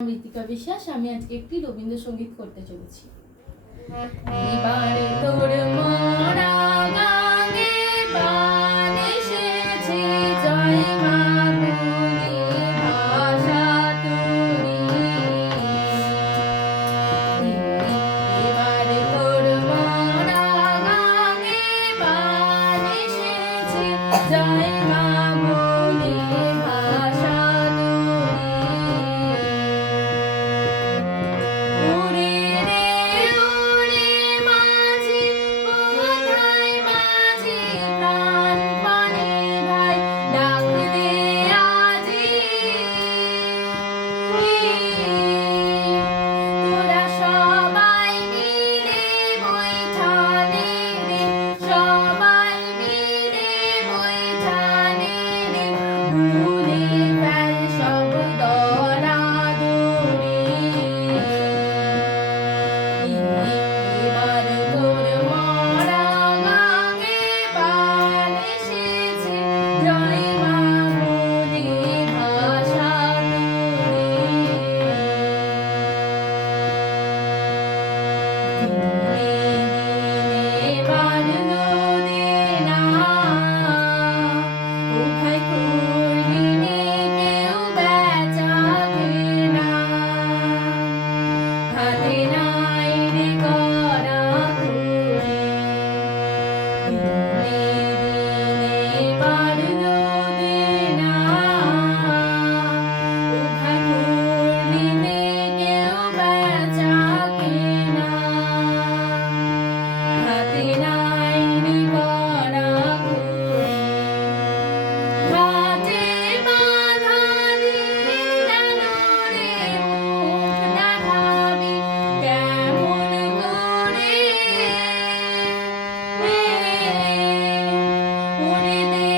ঋতিকা বিশ্বাস। আমি আজকে একটি রবীন্দ্রসঙ্গীত করতে চলেছি। এবারে তোর মরা গাঙে প্রাণ এসেছে, জয় মা বলি ভাষা তুরি। এবারে তোর মরা গাঙে প্রাণ এসেছে, জয় মা বলি ভাষা উড়িতে